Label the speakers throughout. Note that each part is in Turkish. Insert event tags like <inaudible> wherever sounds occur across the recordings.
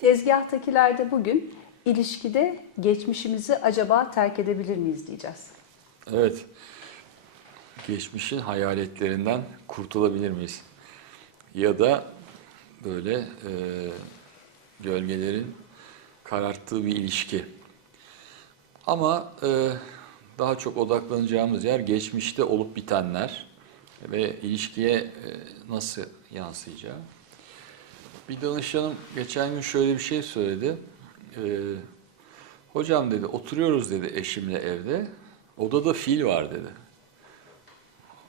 Speaker 1: Tezgahtakilerde bugün ilişkide geçmişimizi acaba terk edebilir miyiz diyeceğiz.
Speaker 2: Evet. Geçmişin hayaletlerinden kurtulabilir miyiz? Ya da böyle e, gölgelerin kararttığı bir ilişki. Ama e, daha çok odaklanacağımız yer geçmişte olup bitenler ve ilişkiye e, nasıl yansıyacağı. Bir danışanım geçen gün şöyle bir şey söyledi. E, Hocam dedi oturuyoruz dedi eşimle evde. Odada fil var dedi.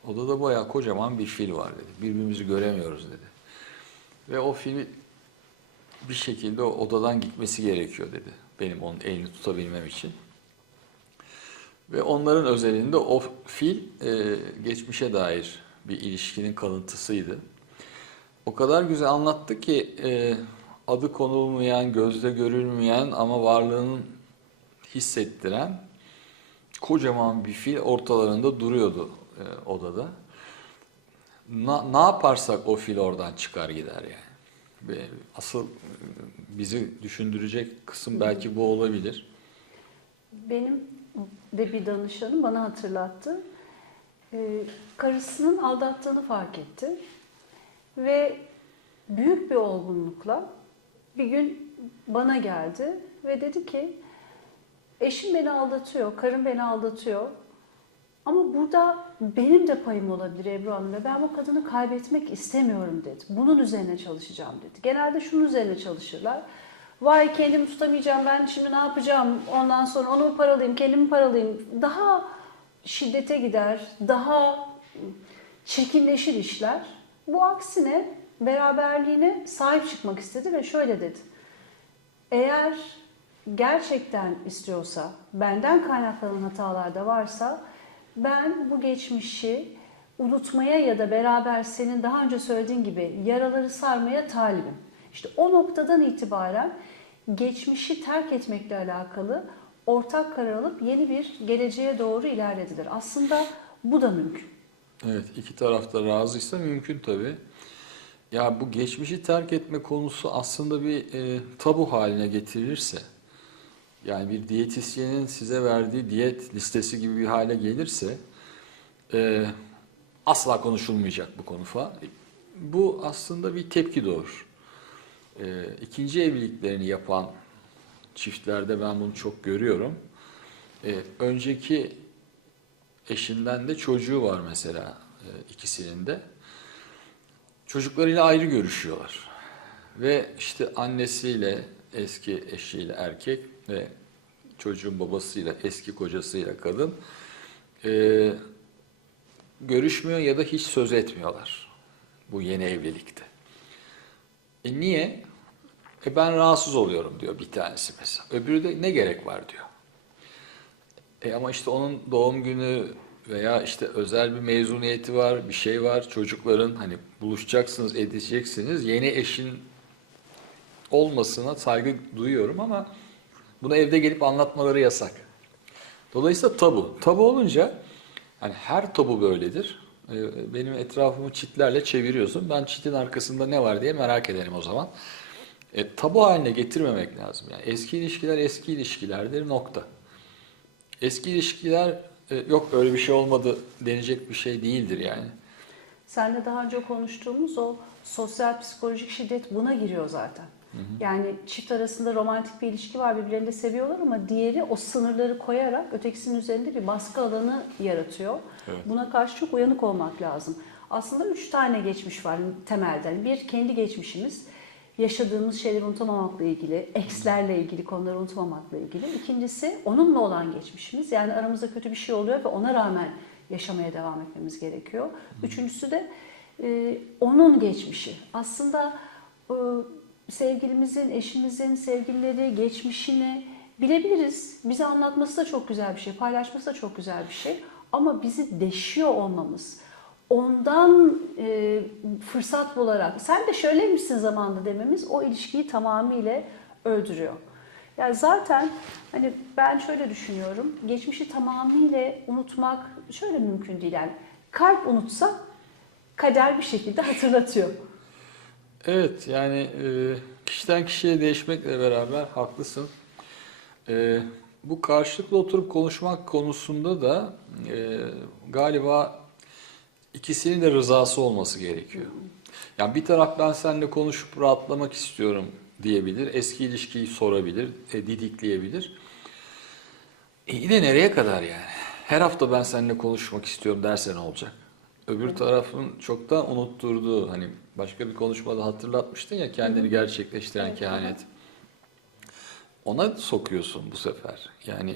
Speaker 2: Odada bayağı kocaman bir fil var dedi. Birbirimizi göremiyoruz dedi. Ve o fil bir şekilde odadan gitmesi gerekiyor dedi. Benim onun elini tutabilmem için. Ve onların özelinde o fil e, geçmişe dair bir ilişkinin kalıntısıydı. O kadar güzel anlattı ki e, adı konulmayan, gözle görülmeyen ama varlığının hissettiren kocaman bir fil ortalarında duruyordu e, odada. Na, ne yaparsak o fil oradan çıkar gider yani. Ve asıl e, bizi düşündürecek kısım belki bu olabilir.
Speaker 1: Benim de bir danışanım bana hatırlattı. Ee, karısının aldattığını fark etti. Ve büyük bir olgunlukla bir gün bana geldi ve dedi ki eşim beni aldatıyor, karım beni aldatıyor. Ama burada benim de payım olabilir Ebru Hanım ve ben bu kadını kaybetmek istemiyorum dedi. Bunun üzerine çalışacağım dedi. Genelde şunun üzerine çalışırlar. Vay kendimi tutamayacağım ben şimdi ne yapacağım ondan sonra onu mu paralayayım kendimi paralayayım. Daha şiddete gider, daha çirkinleşir işler. Bu aksine beraberliğine sahip çıkmak istedi ve şöyle dedi. Eğer gerçekten istiyorsa, benden kaynaklanan hatalar da varsa ben bu geçmişi unutmaya ya da beraber senin daha önce söylediğin gibi yaraları sarmaya talibim. İşte o noktadan itibaren geçmişi terk etmekle alakalı ortak karar alıp yeni bir geleceğe doğru ilerlediler. Aslında bu da mümkün.
Speaker 2: Evet, iki taraf da razıysa mümkün tabii. Ya bu geçmişi terk etme konusu aslında bir e, tabu haline getirilirse, yani bir diyetisyenin size verdiği diyet listesi gibi bir hale gelirse, e, asla konuşulmayacak bu konu falan. Bu aslında bir tepki doğurur. E, ikinci evliliklerini yapan çiftlerde ben bunu çok görüyorum. E, önceki eşinden de çocuğu var mesela e, ikisinin de. Çocuklarıyla ayrı görüşüyorlar. Ve işte annesiyle, eski eşiyle erkek ve çocuğun babasıyla, eski kocasıyla kadın e, görüşmüyor ya da hiç söz etmiyorlar bu yeni evlilikte. E niye? E ben rahatsız oluyorum diyor bir tanesi mesela. Öbürü de ne gerek var diyor. E ama işte onun doğum günü veya işte özel bir mezuniyeti var, bir şey var. Çocukların hani buluşacaksınız, edeceksiniz. Yeni eşin olmasına saygı duyuyorum ama bunu evde gelip anlatmaları yasak. Dolayısıyla tabu. Tabu olunca hani her tabu böyledir. E, Benim etrafımı çitlerle çeviriyorsun. Ben çitin arkasında ne var diye merak ederim o zaman. E, tabu haline getirmemek lazım. Yani eski ilişkiler eski ilişkilerdir nokta. Eski ilişkiler e, yok öyle bir şey olmadı denecek bir şey değildir yani.
Speaker 1: Seninle daha önce konuştuğumuz o sosyal psikolojik şiddet buna giriyor zaten. Yani çift arasında romantik bir ilişki var, birbirlerini de seviyorlar ama diğeri o sınırları koyarak ötekisinin üzerinde bir baskı alanı yaratıyor.
Speaker 2: Evet.
Speaker 1: Buna karşı çok uyanık olmak lazım. Aslında üç tane geçmiş var temelden. Bir, kendi geçmişimiz. Yaşadığımız şeyleri unutamamakla ilgili, ekslerle ilgili konuları unutmamakla ilgili. İkincisi, onunla olan geçmişimiz. Yani aramızda kötü bir şey oluyor ve ona rağmen yaşamaya devam etmemiz gerekiyor. Üçüncüsü de e, onun geçmişi. Aslında e, sevgilimizin, eşimizin, sevgilileri, geçmişini bilebiliriz. Bize anlatması da çok güzel bir şey, paylaşması da çok güzel bir şey. Ama bizi deşiyor olmamız, ondan e, fırsat bularak, sen de şöyleymişsin zamanında dememiz o ilişkiyi tamamıyla öldürüyor. Yani zaten hani ben şöyle düşünüyorum, geçmişi tamamıyla unutmak şöyle mümkün değil. Yani kalp unutsa kader bir şekilde <laughs> hatırlatıyor.
Speaker 2: Evet yani e, kişiden kişiye değişmekle beraber haklısın. E, bu karşılıklı oturup konuşmak konusunda da e, galiba ikisinin de rızası olması gerekiyor. Yani bir taraf ben seninle konuşup rahatlamak istiyorum diyebilir, eski ilişkiyi sorabilir, e, didikleyebilir. İyi de nereye kadar yani? Her hafta ben seninle konuşmak istiyorum derse ne olacak? Öbür tarafın çoktan unutturduğu hani başka bir konuşmada hatırlatmıştın ya kendini gerçekleştiren kehanet. Ona sokuyorsun bu sefer. Yani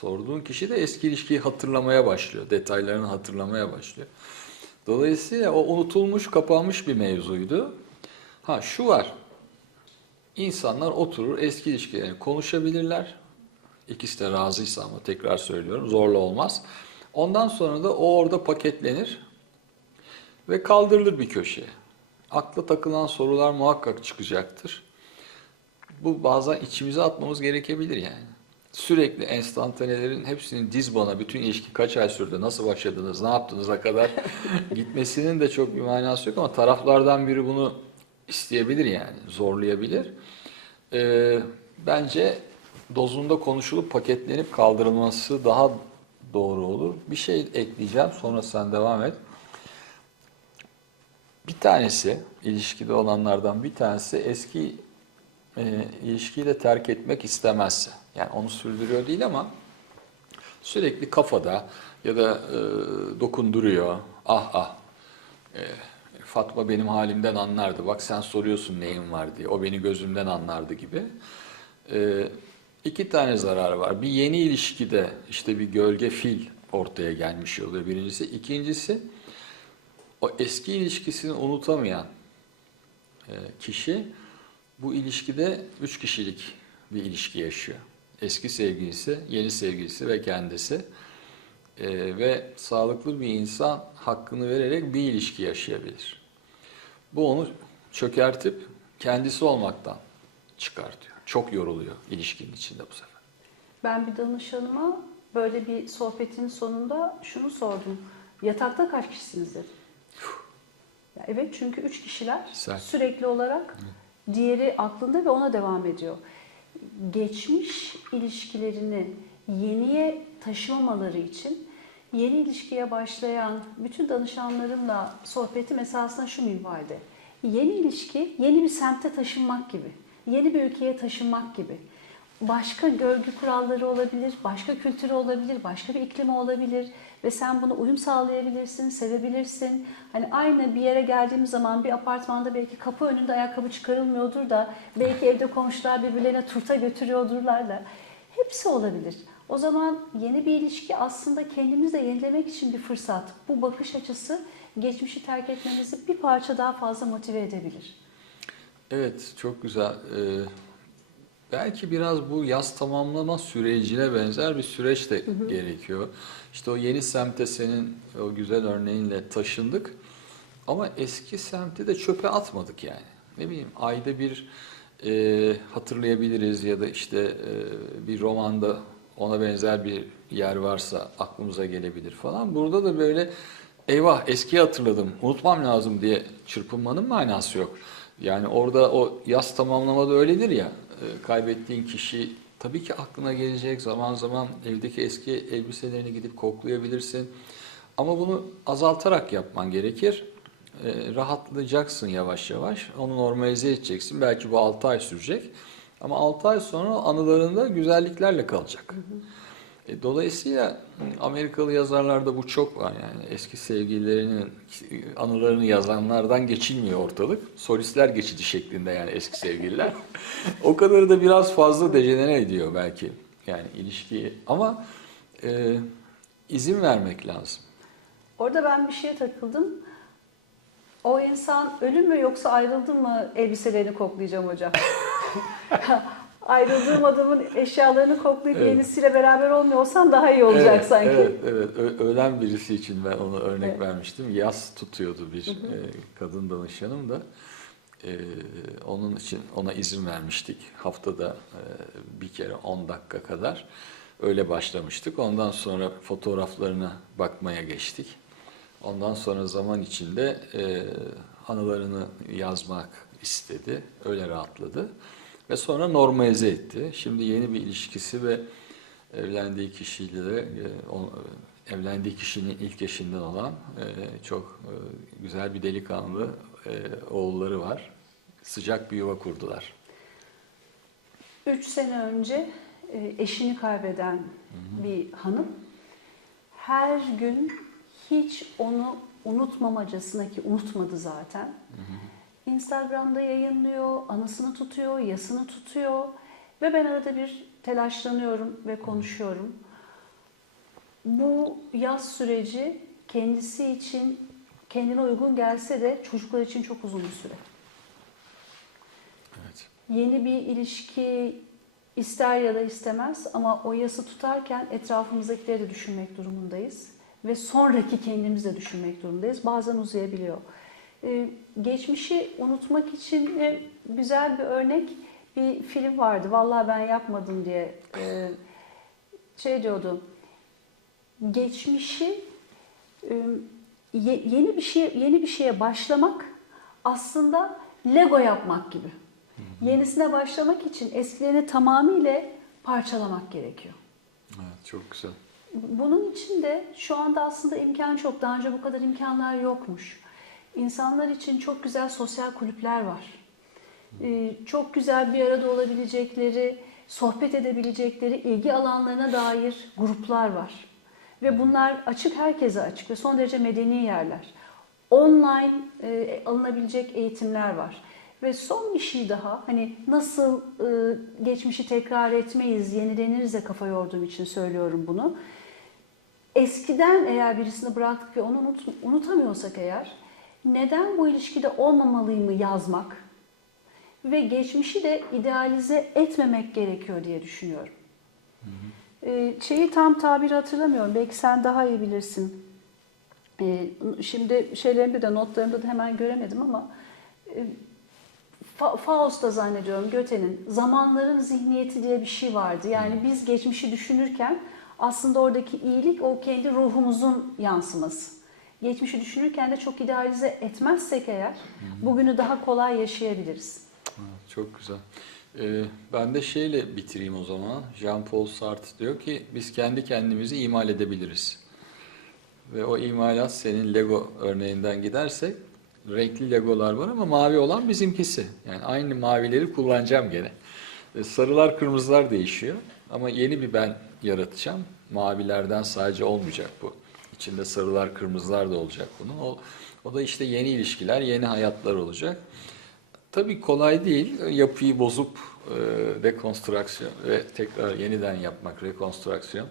Speaker 2: sorduğun kişi de eski ilişkiyi hatırlamaya başlıyor. Detaylarını hatırlamaya başlıyor. Dolayısıyla o unutulmuş, kapanmış bir mevzuydu. Ha şu var. İnsanlar oturur eski ilişkilerini konuşabilirler. İkisi de razıysa ama tekrar söylüyorum zorla olmaz. Ondan sonra da o orada paketlenir ve kaldırılır bir köşeye. Akla takılan sorular muhakkak çıkacaktır. Bu bazen içimize atmamız gerekebilir yani. Sürekli enstantanelerin hepsinin diz bana bütün ilişki kaç ay sürdü, nasıl başladınız, ne yaptığınıza kadar <laughs> gitmesinin de çok bir manası yok ama taraflardan biri bunu isteyebilir yani, zorlayabilir. Ee, bence dozunda konuşulup paketlenip kaldırılması daha doğru olur. Bir şey ekleyeceğim sonra sen devam et. Bir tanesi, ilişkide olanlardan bir tanesi eski e, ilişkiyi de terk etmek istemezse. Yani onu sürdürüyor değil ama sürekli kafada ya da e, dokunduruyor. Ah ah. E, Fatma benim halimden anlardı. Bak sen soruyorsun neyin var diye. O beni gözümden anlardı gibi. E, iki tane zararı var. Bir yeni ilişkide işte bir gölge fil ortaya gelmiş oluyor birincisi. İkincisi o eski ilişkisini unutamayan e, kişi bu ilişkide üç kişilik bir ilişki yaşıyor. Eski sevgilisi, yeni sevgilisi ve kendisi. Ee, ve sağlıklı bir insan hakkını vererek bir ilişki yaşayabilir. Bu onu çökertip kendisi olmaktan çıkartıyor. Çok yoruluyor ilişkinin içinde bu sefer.
Speaker 1: Ben bir danışanıma böyle bir sohbetin sonunda şunu sordum. Yatakta kaç kişisiniz dedim. Ya evet çünkü üç kişiler
Speaker 2: Sert.
Speaker 1: sürekli olarak diğeri aklında ve ona devam ediyor. Geçmiş ilişkilerini yeniye taşımamaları için yeni ilişkiye başlayan bütün danışanlarımla sohbetim esasında şu minvalde. Yeni ilişki yeni bir semte taşınmak gibi, yeni bir ülkeye taşınmak gibi. Başka görgü kuralları olabilir, başka kültürü olabilir, başka bir iklimi olabilir ve sen buna uyum sağlayabilirsin, sevebilirsin. Hani aynı bir yere geldiğimiz zaman bir apartmanda belki kapı önünde ayakkabı çıkarılmıyordur da belki evde komşular birbirlerine turta götürüyordurlar da hepsi olabilir. O zaman yeni bir ilişki aslında kendimizi de yenilemek için bir fırsat. Bu bakış açısı geçmişi terk etmemizi bir parça daha fazla motive edebilir.
Speaker 2: Evet, çok güzel. Ee, belki biraz bu yaz tamamlama sürecine benzer bir süreç de gerekiyor. İşte o yeni semte senin o güzel örneğinle taşındık. Ama eski semti de çöpe atmadık yani. Ne bileyim ayda bir e, hatırlayabiliriz ya da işte e, bir romanda ona benzer bir yer varsa aklımıza gelebilir falan. Burada da böyle eyvah eskiyi hatırladım unutmam lazım diye çırpınmanın manası yok. Yani orada o yaz tamamlamada öyledir ya kaybettiğin kişi tabii ki aklına gelecek zaman zaman evdeki eski elbiselerini gidip koklayabilirsin. Ama bunu azaltarak yapman gerekir. E, rahatlayacaksın yavaş yavaş. Onu normalize edeceksin. Belki bu 6 ay sürecek. Ama 6 ay sonra anılarında güzelliklerle kalacak. E, dolayısıyla Amerikalı yazarlarda bu çok var yani eski sevgililerinin anılarını yazanlardan geçilmiyor ortalık. Solistler geçici şeklinde yani eski sevgililer. o kadarı da biraz fazla dejenere ediyor belki yani ilişkiyi ama e, izin vermek lazım.
Speaker 1: Orada ben bir şeye takıldım. O insan ölü mü yoksa ayrıldı mı elbiselerini koklayacağım hocam. <laughs> Ayrıldığım adamın eşyalarını koklayıp
Speaker 2: Evet.
Speaker 1: yenisiyle beraber olmuyor daha iyi olacak
Speaker 2: evet,
Speaker 1: sanki.
Speaker 2: Evet, evet. Ö- ölen birisi için ben ona örnek
Speaker 1: Evet.
Speaker 2: vermiştim. Yas tutuyordu bir e, kadın danışanım da. E, onun için ona izin vermiştik. Haftada e, bir kere 10 dakika kadar öyle başlamıştık. Ondan sonra fotoğraflarına bakmaya geçtik. Ondan sonra zaman içinde e, anılarını yazmak istedi. Öyle rahatladı. Ve sonra normalize etti. Şimdi yeni bir ilişkisi ve evlendiği kişiyle de e, evlendiği kişinin ilk eşinden olan e, çok e, güzel bir delikanlı oğulları var. Sıcak bir yuva kurdular.
Speaker 1: Üç sene önce eşini kaybeden bir hanım her gün hiç onu unutmamacasına ki unutmadı zaten. Instagram'da yayınlıyor, anısını tutuyor, yasını tutuyor ve ben arada bir telaşlanıyorum ve konuşuyorum. Bu yaz süreci kendisi için kendine uygun gelse de çocuklar için çok uzun bir süre.
Speaker 2: Evet.
Speaker 1: Yeni bir ilişki ister ya da istemez ama o yası tutarken etrafımızdakileri de düşünmek durumundayız. Ve sonraki kendimizi de düşünmek durumundayız. Bazen uzayabiliyor. Ee, geçmişi unutmak için güzel bir örnek bir film vardı. Vallahi ben yapmadım diye e, şey diyordu. Geçmişi e, ye- yeni bir şey yeni bir şeye başlamak aslında Lego yapmak gibi. Yenisine başlamak için eskilerini tamamıyla parçalamak gerekiyor.
Speaker 2: Evet, çok güzel.
Speaker 1: Bunun için de şu anda aslında imkan çok. Daha önce bu kadar imkanlar yokmuş. İnsanlar için çok güzel sosyal kulüpler var. Ee, Çok güzel bir arada olabilecekleri, sohbet edebilecekleri, ilgi alanlarına dair gruplar var. Ve bunlar açık, herkese açık ve son derece medeni yerler. Online e, alınabilecek eğitimler var. Ve son bir şey daha, hani nasıl e, geçmişi tekrar etmeyiz, yenilenirize kafa yorduğum için söylüyorum bunu. Eskiden eğer birisini bıraktık ve onu unut, unutamıyorsak eğer, neden bu ilişkide olmamalıyımı yazmak ve geçmişi de idealize etmemek gerekiyor diye düşünüyorum. Ee, şeyi tam tabiri hatırlamıyorum. Belki sen daha iyi bilirsin. Ee, şimdi şeylerimde de notlarımda da hemen göremedim ama e, Fa- Faust'ta zannediyorum Göte'nin zamanların zihniyeti diye bir şey vardı. Yani biz geçmişi düşünürken aslında oradaki iyilik o kendi ruhumuzun yansıması. Geçmişi düşünürken de çok idealize etmezsek eğer bugünü daha kolay yaşayabiliriz.
Speaker 2: Evet, çok güzel. Ee, ben de şeyle bitireyim o zaman. Jean-Paul Sartre diyor ki biz kendi kendimizi imal edebiliriz. Ve o imalat senin Lego örneğinden gidersek renkli Legolar var ama mavi olan bizimkisi. Yani aynı mavileri kullanacağım gene. Ve sarılar kırmızılar değişiyor ama yeni bir ben yaratacağım. Mavilerden sadece olmayacak bu. İçinde sarılar kırmızılar da olacak bunun. O, o da işte yeni ilişkiler, yeni hayatlar olacak. Tabii kolay değil. Yapıyı bozup e, dekonstrüksiyon ve tekrar yeniden yapmak, rekonstrüksiyon.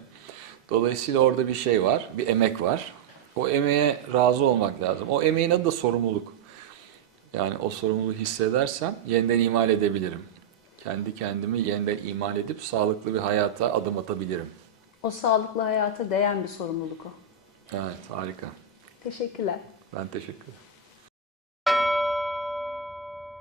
Speaker 2: Dolayısıyla orada bir şey var, bir emek var. O emeğe razı olmak lazım. O emeğin adı da sorumluluk. Yani o sorumluluğu hissedersem yeniden imal edebilirim. Kendi kendimi yeniden imal edip sağlıklı bir hayata adım atabilirim.
Speaker 1: O sağlıklı hayata değen bir sorumluluk o.
Speaker 2: Evet, harika.
Speaker 1: Teşekkürler.
Speaker 2: Ben teşekkür ederim.